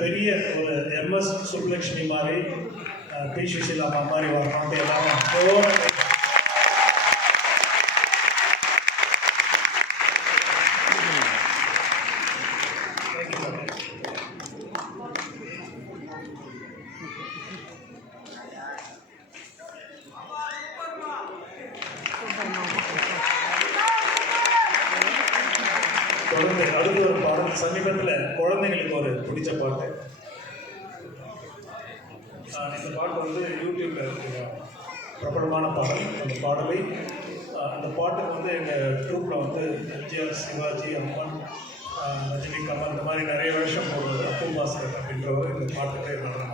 பெரிய ஒரு எம்எஸ் சுப்புலட்சுமி மாதிரி அஹ், பி சுஷீலா அம்மா மாதிரி வரணும்ட்டு எல்லாரும் ஜோரா கை- Thank you, தொடர்ந்து அடுத்த ஒரு பாடல் சமீபத்தில் குழந்தைங்களுக்கு ஒரு பிடிச்ச பாட்டு. இந்த பாட்டு வந்து யூடியூப்பில் இருக்கிற பிரபலமான பாடல். அந்த பாடலை அந்த பாட்டுக்கு வந்து எங்கள் ட்ரூப்பில் வந்து எம்ஜிஆர் சிவாஜி அம்மன் ரஜினி கமல் இந்த மாதிரி நிறைய வருஷம் போடுவது அப்பு பாஸ்கர் அப்படின்றவர் இந்த பாட்டுக்கு நடனம்